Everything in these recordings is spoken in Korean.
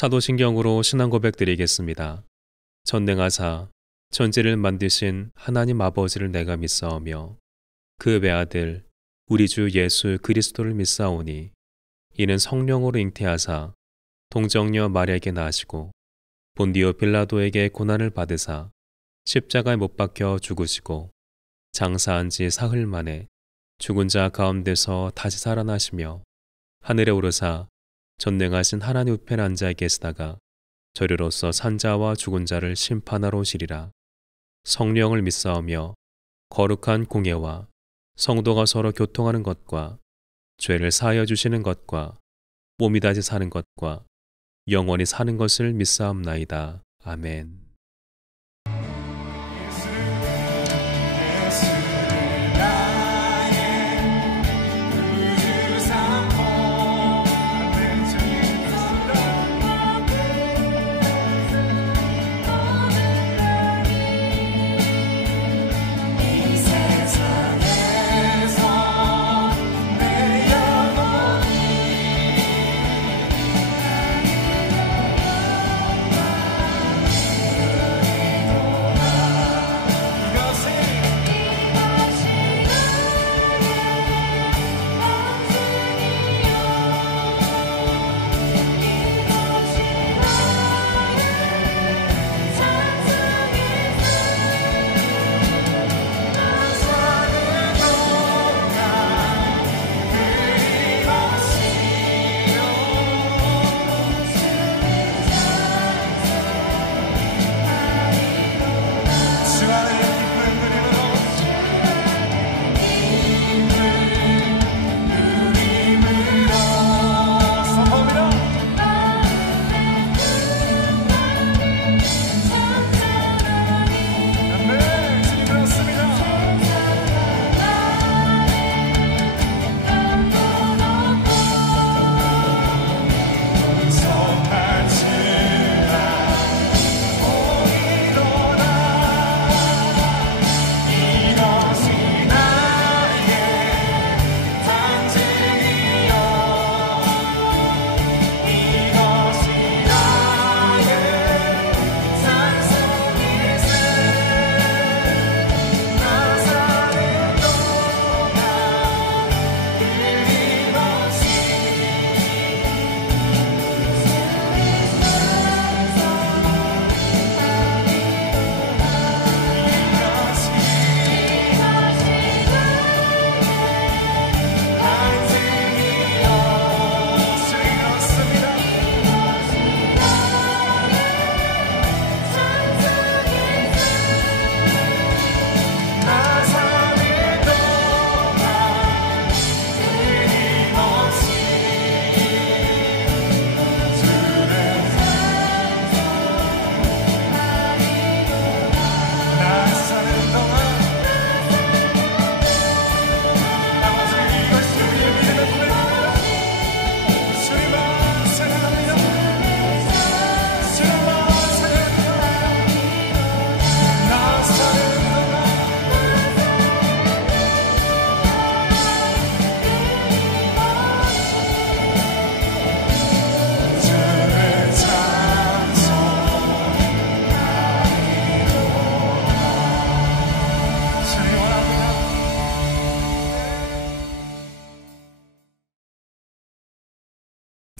사도신경으로 신앙 고백 드리겠습니다. 전능하사 천지를 만드신 하나님 아버지를 내가 믿사오며 그 외아들 우리 주 예수 그리스도를 믿사오니 이는 성령으로 잉태하사 동정녀 마리아에게 나시고 본디오 빌라도에게 고난을 받으사 십자가에 못 박혀 죽으시고 장사한 지 사흘 만에 죽은 자 가운데서 다시 살아나시며 하늘에 오르사 전능하신 하나님 우편에 앉아 계시다가 저리로서 산자와 죽은 자를 심판하러 오시리라. 성령을 믿사오며 거룩한 공예와 성도가 서로 교통하는 것과 죄를 사하여 주시는 것과 몸이 다시 사는 것과 영원히 사는 것을 믿사옵나이다. 아멘.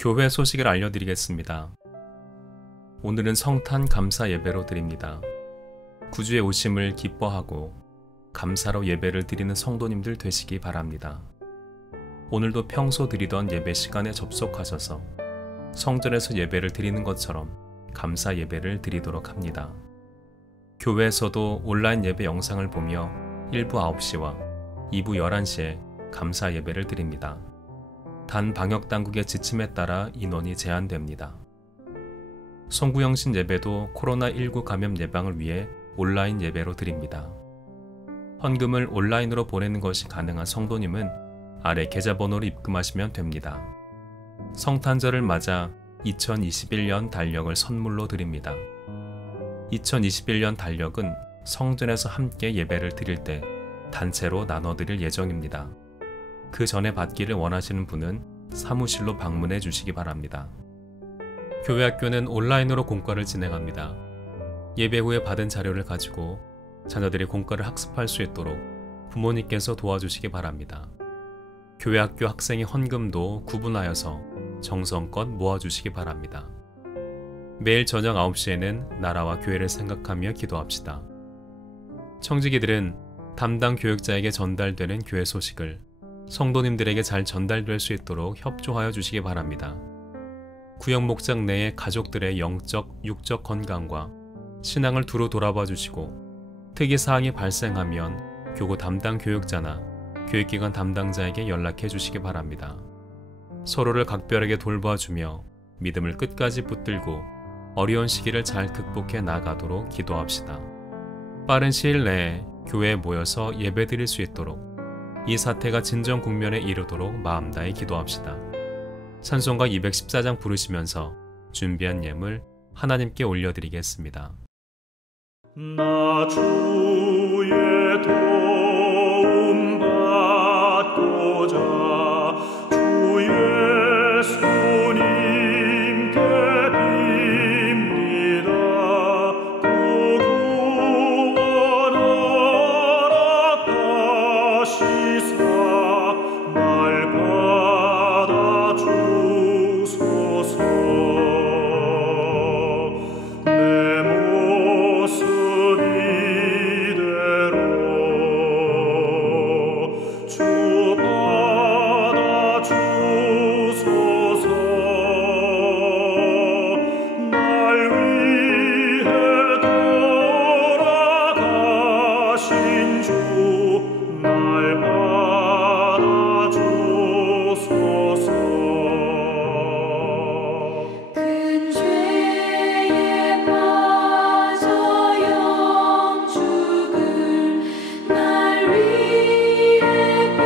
교회 소식을 알려드리겠습니다. 오늘은 성탄 감사 예배로 드립니다. 구주의 오심을 기뻐하고 감사로 예배를 드리는 성도님들 되시기 바랍니다. 오늘도 평소 드리던 예배 시간에 접속하셔서 성전에서 예배를 드리는 것처럼 감사 예배를 드리도록 합니다. 교회에서도 온라인 예배 영상을 보며 1부 9시와 2부 11시에 감사 예배를 드립니다. 단 방역당국의 지침에 따라 인원이 제한됩니다. 송구영신 예배도 코로나19 감염 예방을 위해 온라인 예배로 드립니다. 헌금을 온라인으로 보내는 것이 가능한 성도님은 아래 계좌번호로 입금하시면 됩니다. 성탄절을 맞아 2021년 달력을 선물로 드립니다. 2021년 달력은 성전에서 함께 예배를 드릴 때 단체로 나눠드릴 예정입니다. 그 전에 받기를 원하시는 분은 사무실로 방문해 주시기 바랍니다. 교회 학교는 온라인으로 공과를 진행합니다. 예배 후에 받은 자료를 가지고 자녀들이 공과를 학습할 수 있도록 부모님께서 도와주시기 바랍니다. 교회 학교 학생의 헌금도 구분하여서 정성껏 모아주시기 바랍니다. 매일 저녁 9시에는 나라와 교회를 생각하며 기도합시다. 청지기들은 담당 교육자에게 전달되는 교회 소식을 성도님들에게 잘 전달될 수 있도록 협조하여 주시기 바랍니다. 구역 목장 내의 가족들의 영적, 육적 건강과 신앙을 두루 돌아봐 주시고 특이사항이 발생하면 교구 담당 교육자나 교육기관 담당자에게 연락해 주시기 바랍니다. 서로를 각별하게 돌봐주며 믿음을 끝까지 붙들고 어려운 시기를 잘 극복해 나가도록 기도합시다. 빠른 시일 내에 교회에 모여서 예배드릴 수 있도록 이 사태가 진정 국면에 이르도록 마음 다해 기도합시다. 찬송가 214장 부르시면서 준비한 예물 하나님께 올려드리겠습니다. 나 주의 도움 받고자 주 예수님께 빕니다. 또 구원하라 하시사 날 받아주소서. 내 모습 이대로 주 받아주소서. 날 위해 돌아가신 주 날 받아주소서. 큰 죄에 빠져 영죽을 날 위해 피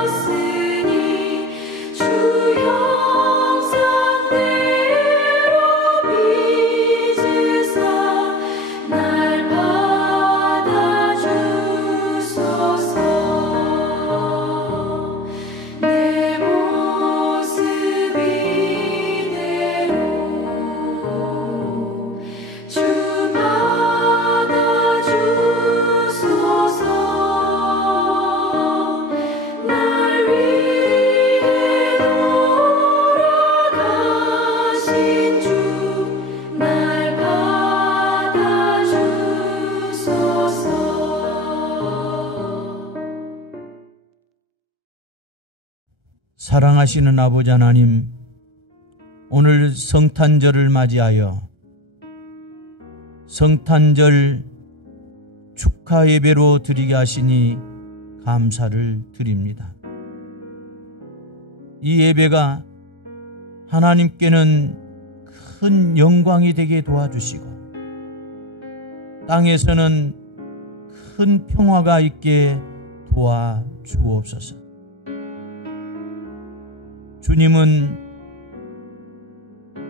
흘렸으니 주 형상대로 빚으사 날 받아주소서. 내 모습 이대로 주 받아주소서. 날 위해 돌아가신 주 날 받아주소서. 사랑하시는 아버지 하나님, 오늘 성탄절을 맞이하여 성탄절 축하 예배로 드리게 하시니 감사를 드립니다. 이 예배가 하나님께는 큰 영광이 되게 도와주시고 땅에서는 큰 평화가 있게 도와주옵소서. 주님은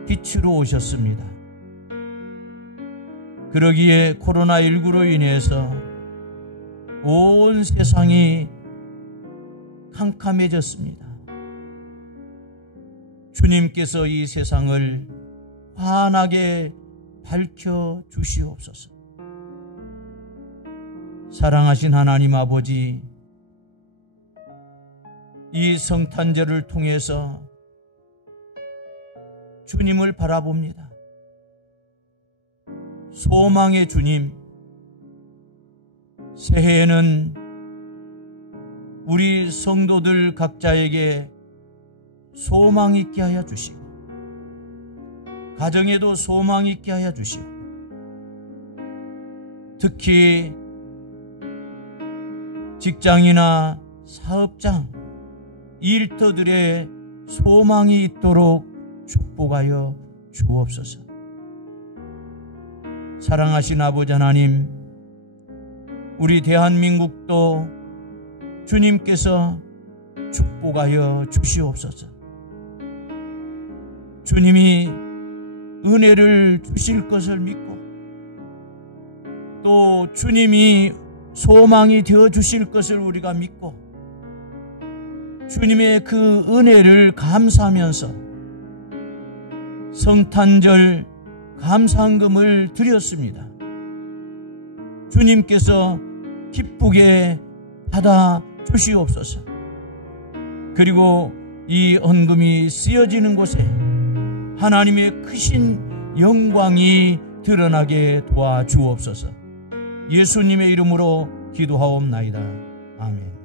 빛으로 오셨습니다. 그러기에 코로나19로 인해서 온 세상이 캄캄해졌습니다. 주님께서 이 세상을 환하게 밝혀 주시옵소서. 사랑하신 하나님 아버지, 이 성탄절을 통해서 주님을 바라봅니다. 소망의 주님, 새해에는 우리 성도들 각자에게 소망 있게 하여 주시고 가정에도 소망 있게 하여 주시고 특히 직장이나 사업장, 일터들의 소망이 있도록 축복하여 주옵소서. 사랑하신 아버지 하나님, 우리 대한민국도 주님께서 축복하여 주시옵소서. 주님이 은혜를 주실 것을 믿고 또 주님이 소망이 되어 주실 것을 우리가 믿고 주님의 그 은혜를 감사하면서 성탄절 감사헌금을 드렸습니다. 주님께서 기쁘게 받아 주시옵소서. 그리고 이 헌금이 쓰여지는 곳에 하나님의 크신 영광이 드러나게 도와주옵소서. 예수님의 이름으로 기도하옵나이다. 아멘.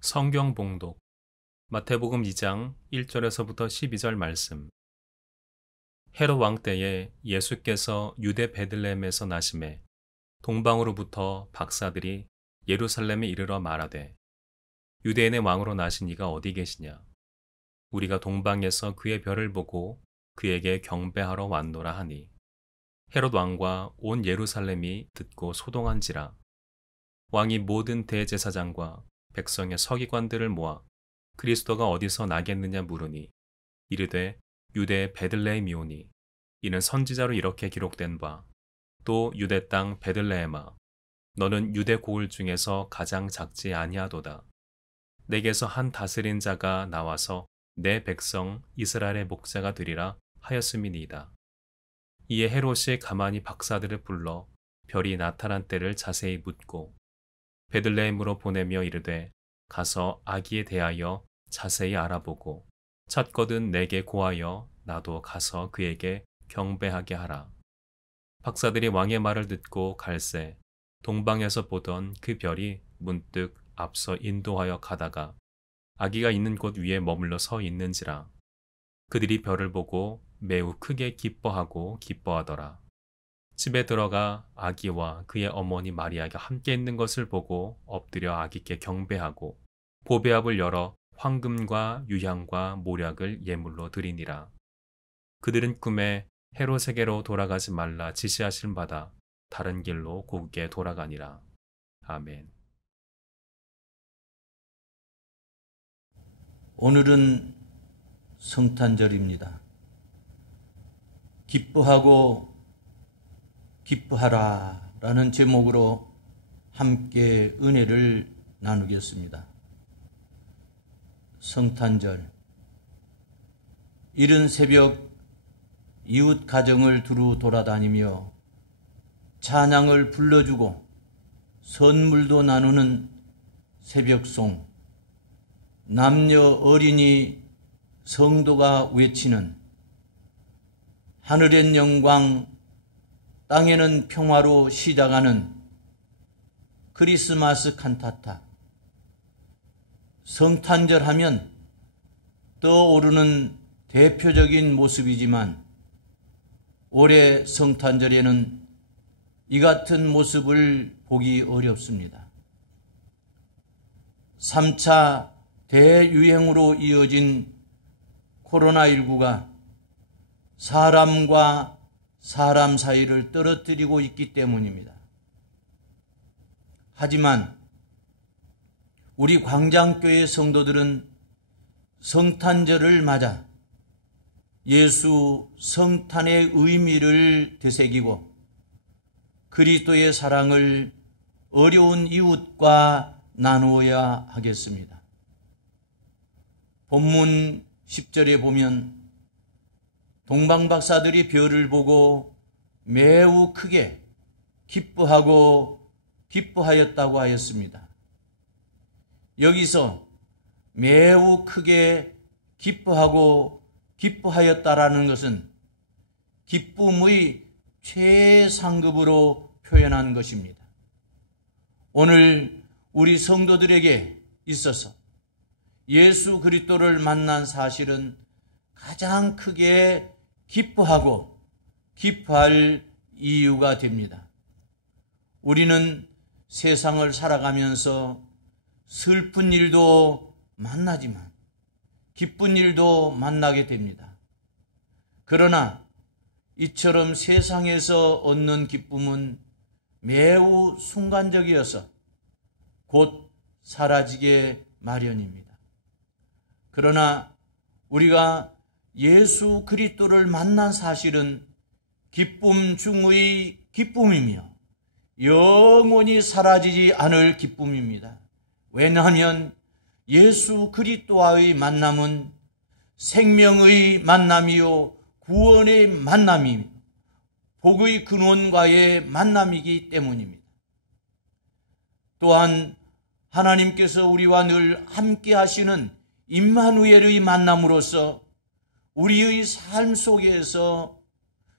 성경 봉독 마태복음 2장 1절에서부터 12절 말씀. 헤롯 왕 때에 예수께서 유대 베들레헴에서 나심에 동방으로부터 박사들이 예루살렘에 이르러 말하되 유대인의 왕으로 나신 이가 어디 계시냐? 우리가 동방에서 그의 별을 보고 그에게 경배하러 왔노라 하니 헤롯 왕과 온 예루살렘이 듣고 소동한지라. 왕이 모든 대제사장과 백성의 서기관들을 모아 그리스도가 어디서 나겠느냐 물으니 이르되 유대 베들레헴이오니 이는 선지자로 이렇게 기록된 바 또 유대 땅 베들레헴아 너는 유대 고을 중에서 가장 작지 아니하도다. 내게서 한 다스린 자가 나와서 내 백성 이스라엘의 목자가 되리라 하였음이니이다. 이에 헤롯이 가만히 박사들을 불러 별이 나타난 때를 자세히 묻고 베들레헴으로 보내며 이르되 가서 아기에 대하여 자세히 알아보고 찾거든 내게 고하여 나도 가서 그에게 경배하게 하라. 박사들이 왕의 말을 듣고 갈새 동방에서 보던 그 별이 문득 앞서 인도하여 가다가 아기가 있는 곳 위에 머물러 서 있는지라. 그들이 별을 보고 매우 크게 기뻐하고 기뻐하더라. 집에 들어가 아기와 그의 어머니 마리아가 함께 있는 것을 보고 엎드려 아기께 경배하고 보배압을 열어 황금과 유향과 모략을 예물로 드리니라. 그들은 꿈에 헤롯에게로 돌아가지 말라 지시하신 바다 다른 길로 곧게 돌아가니라. 아멘. 오늘은 성탄절입니다. 기뻐하고 기뻐하라 라는 제목으로 함께 은혜를 나누겠습니다. 성탄절, 이른 새벽 이웃 가정을 두루 돌아다니며 찬양을 불러주고 선물도 나누는 새벽송, 남녀 어린이 성도가 외치는 하늘엔 영광 땅에는 평화로 시작하는 크리스마스 칸타타. 성탄절 하면 떠오르는 대표적인 모습이지만 올해 성탄절에는 이 같은 모습을 보기 어렵습니다. 3차 대유행으로 이어진 코로나19가 사람과 사람 사이를 떨어뜨리고 있기 때문입니다. 하지만 우리 광장교회 성도들은 성탄절을 맞아 예수 성탄의 의미를 되새기고 그리스도의 사랑을 어려운 이웃과 나누어야 하겠습니다. 본문 10절에 보면 동방박사들이 별을 보고 매우 크게 기뻐하고 기뻐하였다고 하였습니다. 여기서 매우 크게 기뻐하고 기뻐하였다라는 것은 기쁨의 최상급으로 표현한 것입니다. 오늘 우리 성도들에게 있어서 예수 그리스도를 만난 사실은 가장 크게 기뻐하고 기뻐할 이유가 됩니다. 우리는 세상을 살아가면서 슬픈 일도 만나지만 기쁜 일도 만나게 됩니다. 그러나 이처럼 세상에서 얻는 기쁨은 매우 순간적이어서 곧 사라지게 마련입니다. 그러나 우리가 예수 그리스도를 만난 사실은 기쁨 중의 기쁨이며 영원히 사라지지 않을 기쁨입니다. 왜냐하면 예수 그리스도와의 만남은 생명의 만남이요 구원의 만남이며 복의 근원과의 만남이기 때문입니다. 또한 하나님께서 우리와 늘 함께 하시는 임마누엘의 만남으로서 우리의 삶 속에서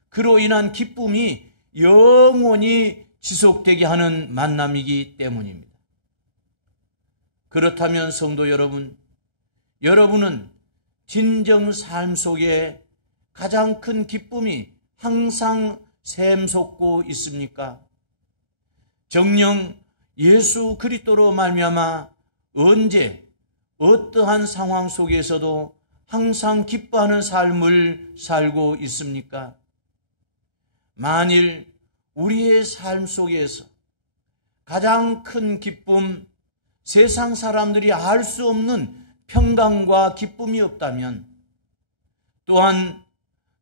그로 인한 기쁨이 영원히 지속되게 하는 만남이기 때문입니다. 그렇다면 성도 여러분, 여러분은 진정 삶 속에 가장 큰 기쁨이 항상 샘솟고 있습니까? 정녕 예수 그리스도로 말미암아 언제 어떠한 상황 속에서도 항상 기뻐하는 삶을 살고 있습니까? 만일 우리의 삶 속에서 가장 큰 기쁨, 세상 사람들이 알 수 없는 평강과 기쁨이 없다면, 또한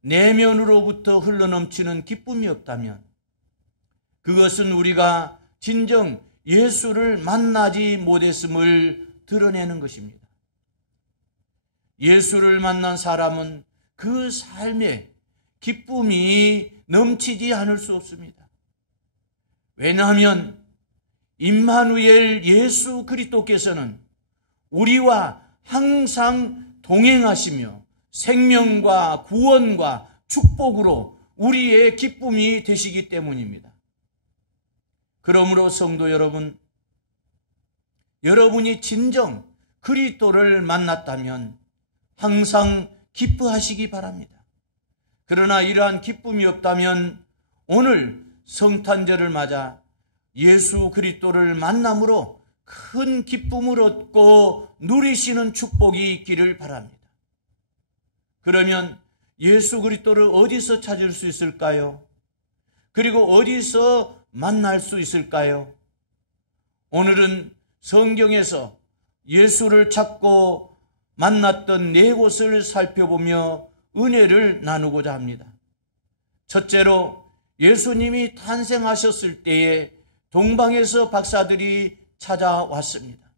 내면으로부터 흘러넘치는 기쁨이 없다면, 그것은 우리가 진정 예수를 만나지 못했음을 드러내는 것입니다. 예수를 만난 사람은 그 삶에 기쁨이 넘치지 않을 수 없습니다. 왜냐하면 임마누엘 예수 그리스도께서는 우리와 항상 동행하시며 생명과 구원과 축복으로 우리의 기쁨이 되시기 때문입니다. 그러므로 성도 여러분, 여러분이 진정 그리스도를 만났다면 항상 기뻐하시기 바랍니다. 그러나 이러한 기쁨이 없다면 오늘 성탄절을 맞아 예수 그리스도를 만남으로 큰 기쁨을 얻고 누리시는 축복이 있기를 바랍니다. 그러면 예수 그리스도를 어디서 찾을 수 있을까요? 그리고 어디서 만날 수 있을까요? 오늘은 성경에서 예수를 찾고 만났던 네 곳을 살펴보며 은혜를 나누고자 합니다. 첫째로 예수님이 탄생하셨을 때에 동방에서 박사들이 찾아왔습니다.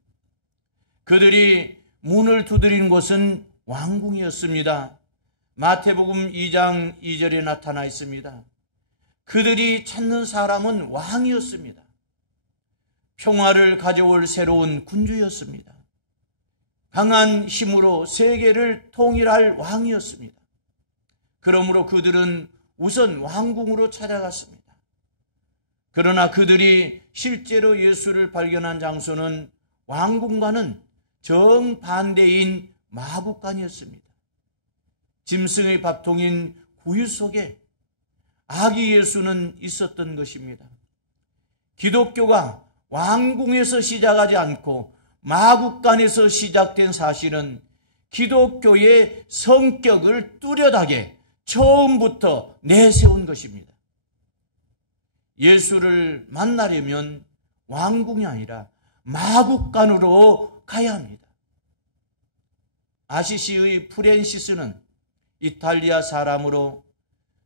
그들이 문을 두드린 곳은 왕궁이었습니다. 마태복음 2장 2절에 나타나 있습니다. 그들이 찾는 사람은 왕이었습니다. 평화를 가져올 새로운 군주였습니다. 강한 힘으로 세계를 통일할 왕이었습니다. 그러므로 그들은 우선 왕궁으로 찾아갔습니다. 그러나 그들이 실제로 예수를 발견한 장소는 왕궁과는 정반대인 마구간이었습니다. 짐승의 밥통인 구유 속에 아기 예수는 있었던 것입니다. 기독교가 왕궁에서 시작하지 않고 마구간에서 시작된 사실은 기독교의 성격을 뚜렷하게 처음부터 내세운 것입니다. 예수를 만나려면 왕궁이 아니라 마구간으로 가야 합니다. 아시시의 프랜시스는 이탈리아 사람으로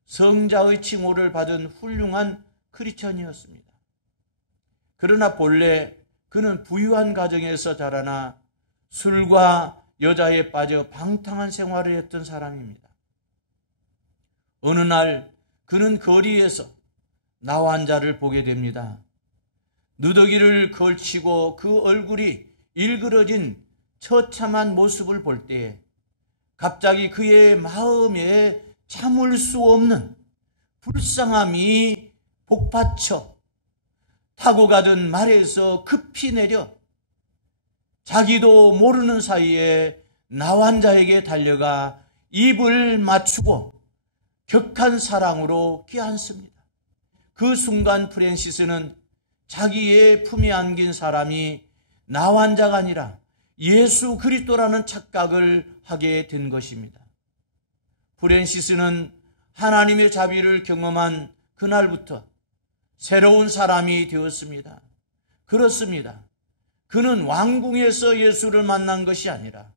성자의 칭호를 받은 훌륭한 크리스천이었습니다. 그러나 본래 그는 부유한 가정에서 자라나 술과 여자에 빠져 방탕한 생활을 했던 사람입니다. 어느 날 그는 거리에서 나환자를 보게 됩니다. 누더기를 걸치고 그 얼굴이 일그러진 처참한 모습을 볼 때에 갑자기 그의 마음에 참을 수 없는 불쌍함이 복받쳐 타고 가던 말에서 급히 내려 자기도 모르는 사이에 나환자에게 달려가 입을 맞추고 격한 사랑으로 껴안습니다. 그 순간 프랜시스는 자기의 품에 안긴 사람이 나환자가 아니라 예수 그리스도라는 착각을 하게 된 것입니다. 프랜시스는 하나님의 자비를 경험한 그날부터 새로운 사람이 되었습니다. 그렇습니다. 그는 왕궁에서 예수를 만난 것이 아니라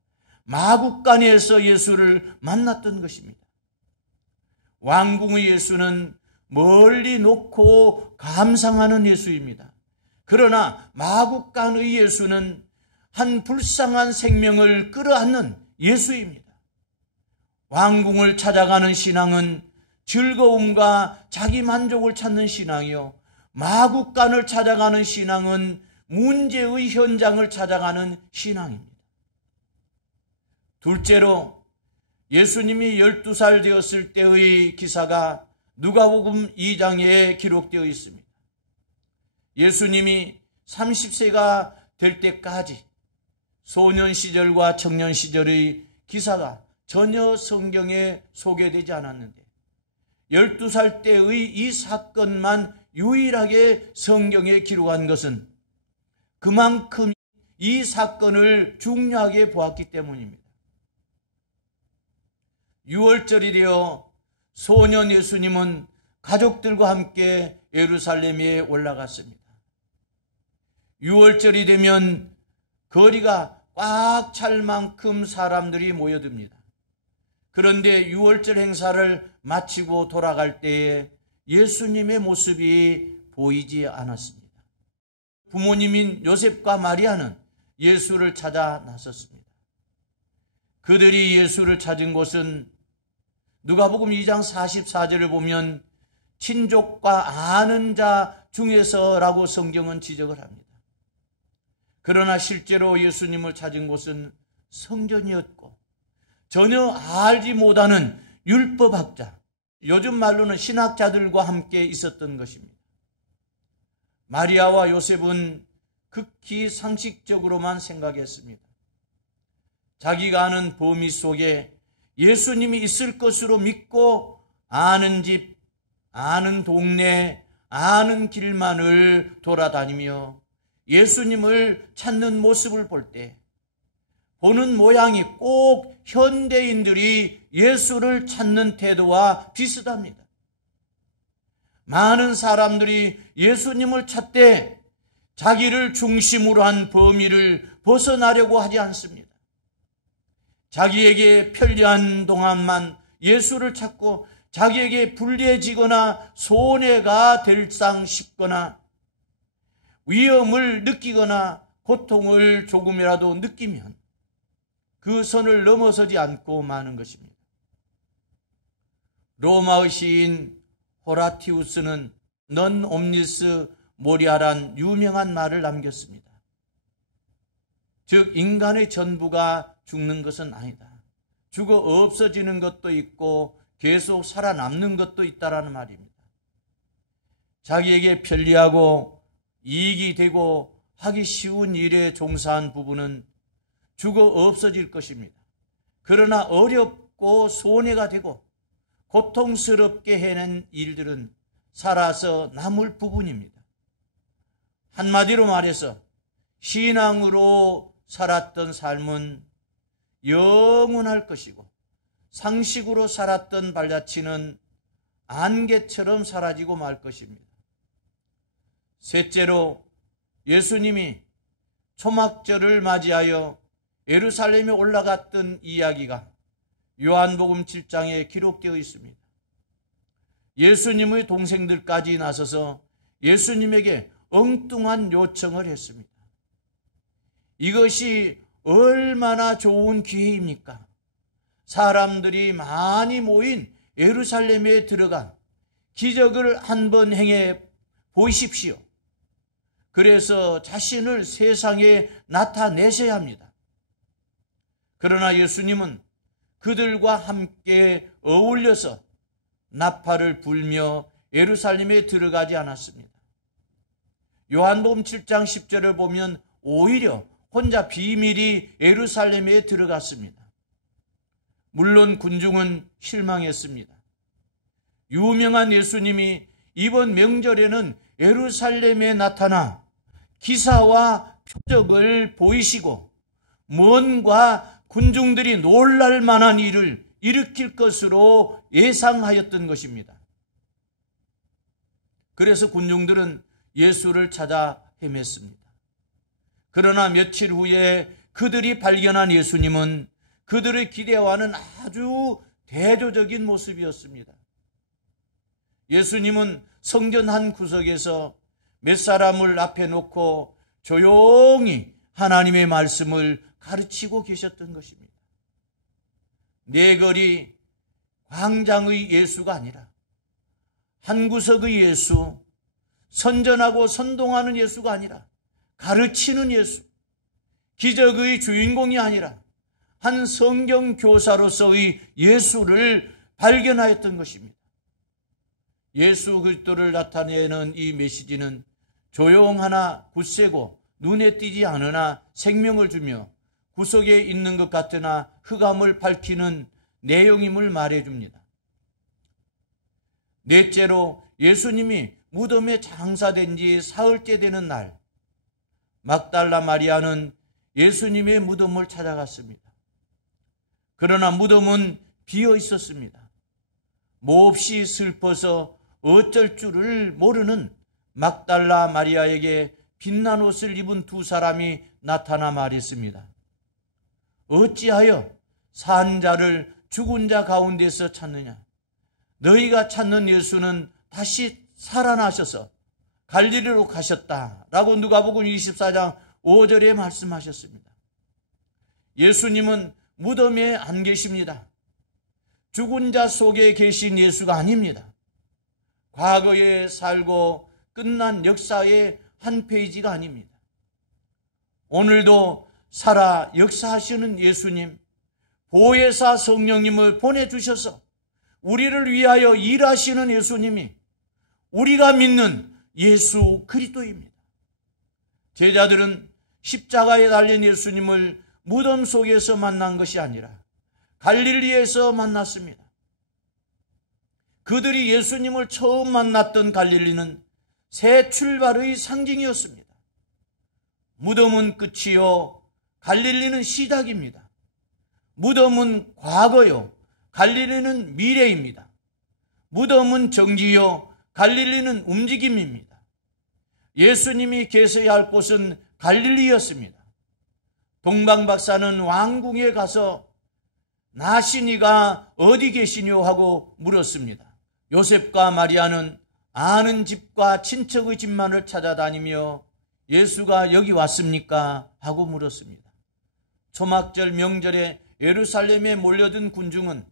마구간에서 예수를 만났던 것입니다. 왕궁의 예수는 멀리 놓고 감상하는 예수입니다. 그러나 마구간의 예수는 한 불쌍한 생명을 끌어안는 예수입니다. 왕궁을 찾아가는 신앙은 즐거움과 자기 만족을 찾는 신앙이요, 마구간을 찾아가는 신앙은 문제의 현장을 찾아가는 신앙입니다. 둘째로 예수님이 12살 되었을 때의 기사가 누가복음 2장에 기록되어 있습니다. 예수님이 30세가 될 때까지 소년 시절과 청년 시절의 기사가 전혀 성경에 소개되지 않았는데 12살 때의 이 사건만 유일하게 성경에 기록한 것은 그만큼 이 사건을 중요하게 보았기 때문입니다. 6월절이 되어 소년 예수님은 가족들과 함께 예루살렘에 올라갔습니다. 6월절이 되면 거리가 꽉 찰 만큼 사람들이 모여듭니다. 그런데 6월절 행사를 마치고 돌아갈 때에 예수님의 모습이 보이지 않았습니다. 부모님인 요셉과 마리아는 예수를 찾아 나섰습니다. 그들이 예수를 찾은 곳은 누가복음 2장 44절을 보면 친족과 아는 자 중에서라고 성경은 지적을 합니다. 그러나 실제로 예수님을 찾은 곳은 성전이었고 전혀 알지 못하는 율법학자, 요즘 말로는 신학자들과 함께 있었던 것입니다. 마리아와 요셉은 극히 상식적으로만 생각했습니다. 자기가 아는 범위 속에 예수님이 있을 것으로 믿고 아는 집, 아는 동네, 아는 길만을 돌아다니며 예수님을 찾는 모습을 볼 때 보는 모양이 꼭 현대인들이 예수를 찾는 태도와 비슷합니다. 많은 사람들이 예수님을 찾되 자기를 중심으로 한 범위를 벗어나려고 하지 않습니다. 자기에게 편리한 동안만 예수를 찾고 자기에게 불리해지거나 손해가 될상 싶거나 위험을 느끼거나 고통을 조금이라도 느끼면 그 선을 넘어서지 않고 마는 것입니다. 로마의 시인 호라티우스는 넌 옴니스 모리아란 유명한 말을 남겼습니다. 즉 인간의 전부가 죽는 것은 아니다. 죽어 없어지는 것도 있고 계속 살아남는 것도 있다라는 말입니다. 자기에게 편리하고 이익이 되고 하기 쉬운 일에 종사한 부분은 죽어 없어질 것입니다. 그러나 어렵고 손해가 되고 고통스럽게 해낸 일들은 살아서 남을 부분입니다. 한마디로 말해서 신앙으로 살았던 삶은 영원할 것이고 상식으로 살았던 발자취는 안개처럼 사라지고 말 것입니다. 셋째로 예수님이 초막절을 맞이하여 예루살렘에 올라갔던 이야기가 요한복음 7장에 기록되어 있습니다. 예수님의 동생들까지 나서서 예수님에게 엉뚱한 요청을 했습니다. 이것이 얼마나 좋은 기회입니까? 사람들이 많이 모인 예루살렘에 들어가 기적을 한번 행해 보십시오. 그래서 자신을 세상에 나타내셔야 합니다. 그러나 예수님은 그들과 함께 어울려서 나팔을 불며 예루살렘에 들어가지 않았습니다. 요한복음 7장 10절을 보면 오히려 혼자 비밀히 예루살렘에 들어갔습니다. 물론 군중은 실망했습니다. 유명한 예수님이 이번 명절에는 예루살렘에 나타나 기사와 표적을 보이시고 뭔가 군중들이 놀랄 만한 일을 일으킬 것으로 예상하였던 것입니다. 그래서 군중들은 예수를 찾아 헤맸습니다. 그러나 며칠 후에 그들이 발견한 예수님은 그들의 기대와는 아주 대조적인 모습이었습니다. 예수님은 성전 한 구석에서 몇 사람을 앞에 놓고 조용히 하나님의 말씀을 가르치고 계셨던 것입니다. 네거리 광장의 예수가 아니라 한 구석의 예수, 선전하고 선동하는 예수가 아니라 가르치는 예수, 기적의 주인공이 아니라 한 성경 교사로서의 예수를 발견하였던 것입니다. 예수 그리스도를 나타내는 이 메시지는 조용하나 굳세고 눈에 띄지 않으나 생명을 주며 구석에 있는 것 같으나 흑암을 밝히는 내용임을 말해줍니다. 넷째로 예수님이 무덤에 장사된 지 사흘째 되는 날, 막달라 마리아는 예수님의 무덤을 찾아갔습니다. 그러나 무덤은 비어 있었습니다. 몹시 슬퍼서 어쩔 줄을 모르는 막달라 마리아에게 빛난 옷을 입은 두 사람이 나타나 말했습니다. 어찌하여 산 자를 죽은 자 가운데서 찾느냐? 너희가 찾는 예수는 다시 살아나셔서 갈릴리로 가셨다 라고 누가복음 24장 5절에 말씀하셨습니다. 예수님은 무덤에 안 계십니다. 죽은 자 속에 계신 예수가 아닙니다. 과거에 살고 끝난 역사의 한 페이지가 아닙니다. 오늘도 살아 역사하시는 예수님, 보혜사 성령님을 보내주셔서 우리를 위하여 일하시는 예수님이 우리가 믿는 예수 그리스도입니다. 제자들은 십자가에 달린 예수님을 무덤 속에서 만난 것이 아니라 갈릴리에서 만났습니다. 그들이 예수님을 처음 만났던 갈릴리는 새 출발의 상징이었습니다. 무덤은 끝이요, 갈릴리는 시작입니다. 무덤은 과거요, 갈릴리는 미래입니다. 무덤은 정지요, 갈릴리는 움직임입니다. 예수님이 계셔야 할 곳은 갈릴리였습니다. 동방박사는 왕궁에 가서 나시니가 어디 계시뇨 하고 물었습니다. 요셉과 마리아는 아는 집과 친척의 집만을 찾아다니며 예수가 여기 왔습니까? 하고 물었습니다. 초막절 명절에 예루살렘에 몰려든 군중은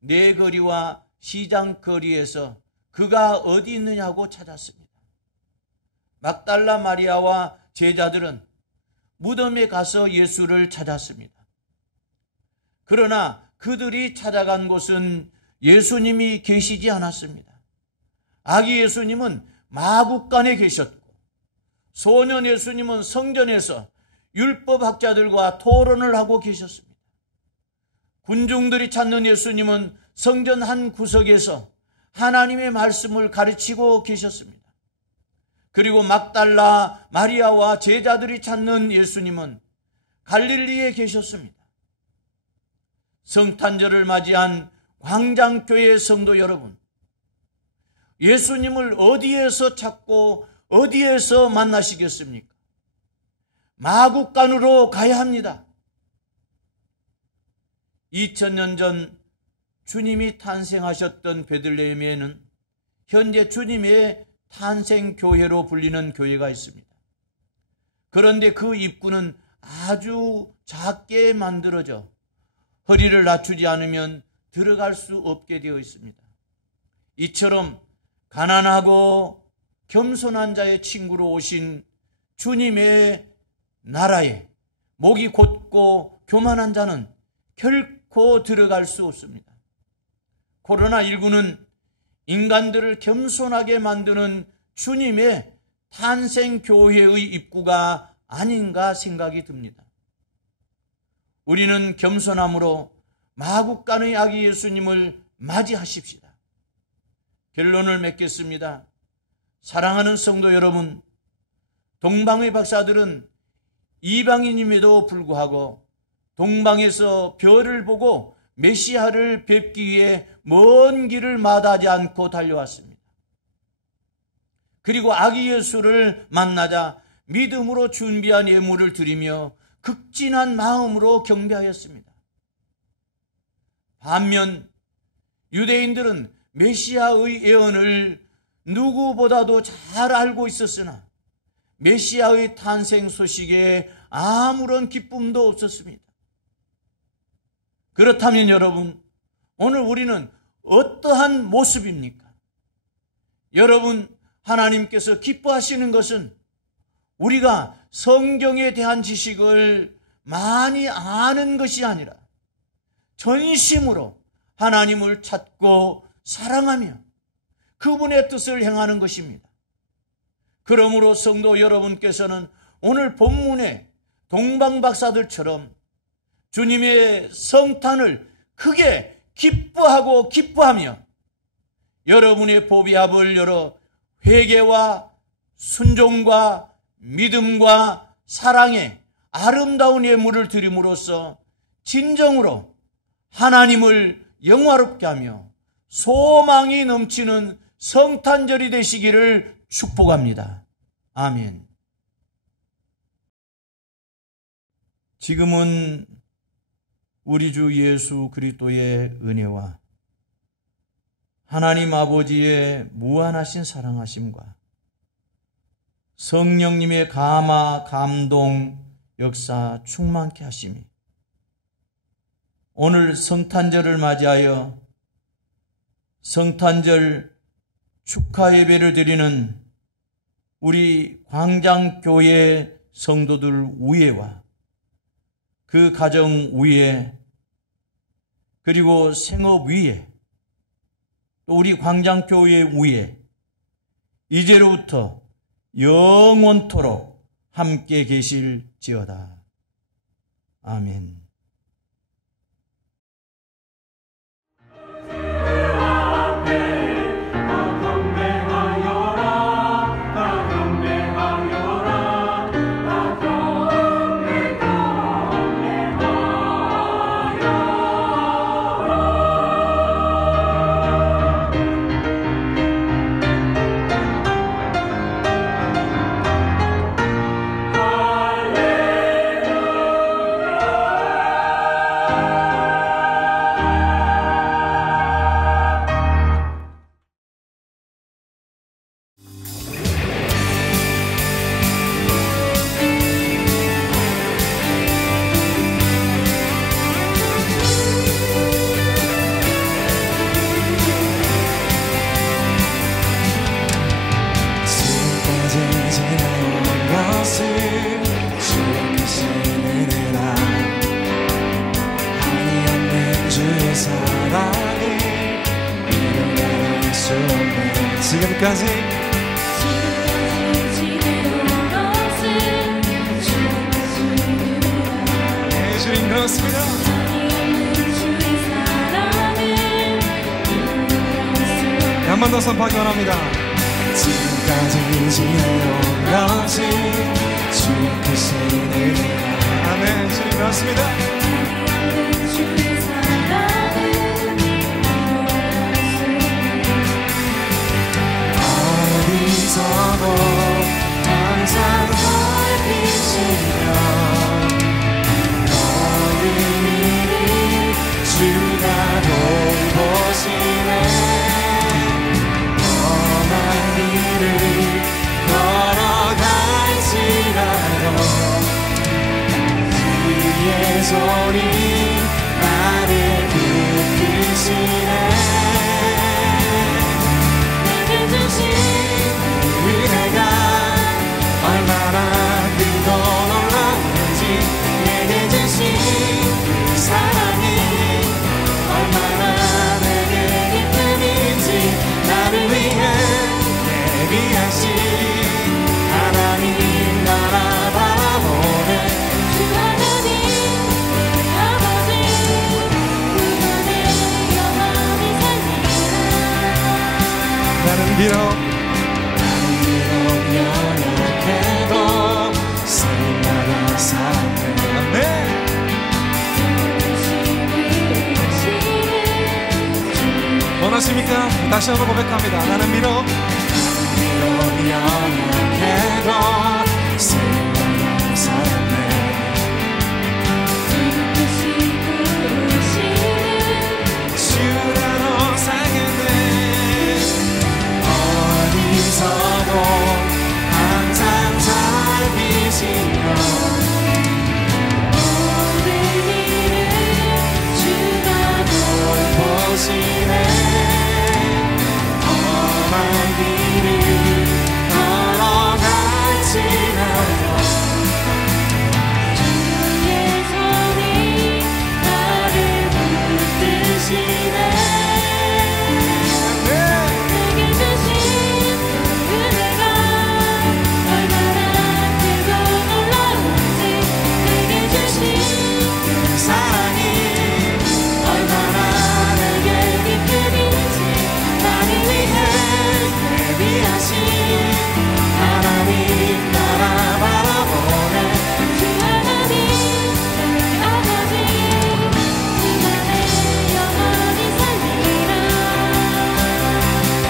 내거리와 시장거리에서 그가 어디 있느냐고 찾았습니다. 막달라 마리아와 제자들은 무덤에 가서 예수를 찾았습니다. 그러나 그들이 찾아간 곳은 예수님이 계시지 않았습니다. 아기 예수님은 마구간에 계셨고 소년 예수님은 성전에서 율법학자들과 토론을 하고 계셨습니다. 군중들이 찾는 예수님은 성전 한 구석에서 하나님의 말씀을 가르치고 계셨습니다. 그리고 막달라 마리아와 제자들이 찾는 예수님은 갈릴리에 계셨습니다. 성탄절을 맞이한 광장교회 성도 여러분, 예수님을 어디에서 찾고 어디에서 만나시겠습니까? 마구간으로 가야 합니다. 2000년 전 주님이 탄생하셨던 베들레헴에는 현재 주님의 탄생교회로 불리는 교회가 있습니다. 그런데 그 입구는 아주 작게 만들어져 허리를 낮추지 않으면 들어갈 수 없게 되어 있습니다. 이처럼 가난하고 겸손한 자의 친구로 오신 주님의 나라에 목이 곧고 교만한 자는 결코 들어갈 수 없습니다. 코로나19는 인간들을 겸손하게 만드는 주님의 탄생교회의 입구가 아닌가 생각이 듭니다. 우리는 겸손함으로 마구간의 아기 예수님을 맞이하십시다. 결론을 맺겠습니다. 사랑하는 성도 여러분, 동방의 박사들은 이방인임에도 불구하고 동방에서 별을 보고 메시아를 뵙기 위해 먼 길을 마다하지 않고 달려왔습니다. 그리고 아기 예수를 만나자 믿음으로 준비한 예물을 드리며 극진한 마음으로 경배하였습니다. 반면 유대인들은 메시아의 예언을 누구보다도 잘 알고 있었으나 메시아의 탄생 소식에 아무런 기쁨도 없었습니다. 그렇다면 여러분, 오늘 우리는 어떠한 모습입니까? 여러분, 하나님께서 기뻐하시는 것은 우리가 성경에 대한 지식을 많이 아는 것이 아니라 전심으로 하나님을 찾고 사랑하며 그분의 뜻을 행하는 것입니다. 그러므로 성도 여러분께서는 오늘 본문의 동방박사들처럼 주님의 성탄을 크게 기뻐하며 여러분의 보비압을 열어 회개와 순종과 믿음과 사랑의 아름다운 예물을 드림으로써 진정으로 하나님을 영화롭게 하며 소망이 넘치는 성탄절이 되시기를 축복합니다. 아멘. 지금은 우리 주 예수 그리스도의 은혜와 하나님 아버지의 무한하신 사랑하심과 성령님의 감화, 감동, 역사 충만케 하심이 오늘 성탄절을 맞이하여 성탄절 축하 예배를 드리는 우리 광장교회 성도들 위에와 그 가정 위에 그리고 생업 위에 또 우리 광장교회 위에 이제로부터 영원토록 함께 계실지어다. 아멘. 지금까지 네, 주님 그렇습니다. 한 번 더 선포하기 원합니다. 지금까지 지내온 것이 주 크신 은혜라. 아멘. 주님 그렇습니다. 어디서도 항상 살피시며 모든 일을 주가 돌보시네. 험한 길을 걸어갈지라도 주의 손이 나를 붙드시네. 은혜가 얼마나 크고 놀라운지, 내게 주신 그 사랑이 얼마나 내게 기쁨인지, 나를 위해 예비하신 하나님 나라 바라보네. 주 하나님 우리 아버지 그분의 영원히 살리라. 나는 비록 연약해도 쓰임받아 살았네. 아멘. 원하십니까? 다시 한번 고백합니다. 나는 비록 연약해도 쓰임받아 살았네. 주라로 살겠네. 어디서도 항상 살피시며 모든 일을 주가 돌보시네. 험한 길을 걸어갈지라도 주의 손이 나를 붙드시네. 내게 주신 은혜가 얼마나 크고 놀라운지, 내게 주신 사랑이 얼마나 내게 기쁨인지, 나를 위해 예비하신 하나님 나라 바라보네. 주 하나님 우리 아버지 그분의 영원히 살리라.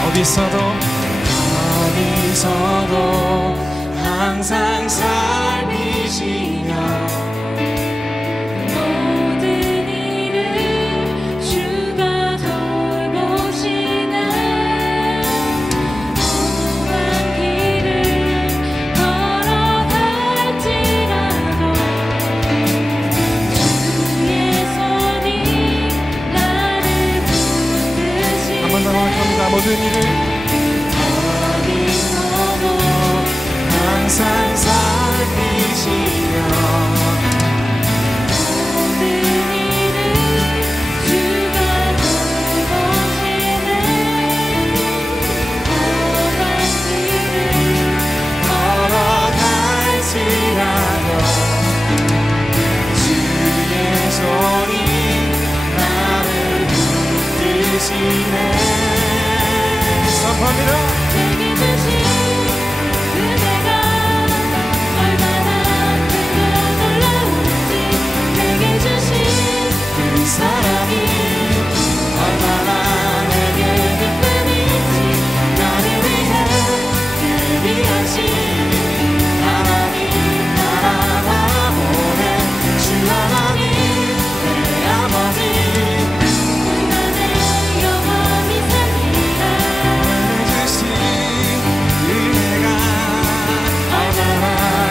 어디서도 항상 살피시며 모든 일을 주가 돌보시네. 험한 길을 걸어갈지라도 주의 손이 나를 붙드시네. 한 번 더 고백합니다. 모든 일을 어디서도 항상 살피시며 모든 일을 주가 돌보시네. 험한 길을 걸어갈지 주시네 선포합니다. 내게 주신 은혜가 얼마나 크고 놀라운지 내게 주신 그 사랑이 얼마나 내게 기쁨인지 나를 위해 예비하신 하나님 나라가 보내 주 하나님 내 아버지 나는 영원히 살리라 주신 은혜가 얼마나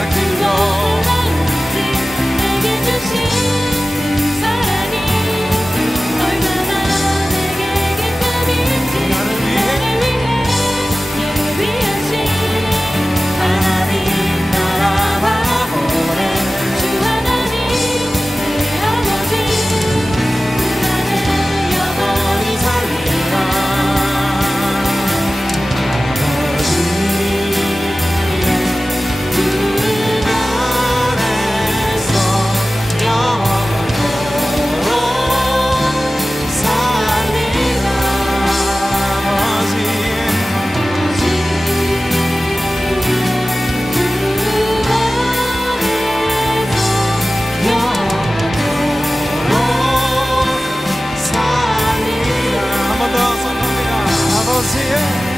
크고 놀라운지 내게 주신 그 사랑이 얼마나 내게 기쁨인지 나를 위해 예비하신 하나님 나라와 보내 주 하나님 내 아버지 나는 영원히 살리라 아버지 푸른 하늘에서 영원토록 살리라 아버지 한 번 더 선포합니다. 아버지의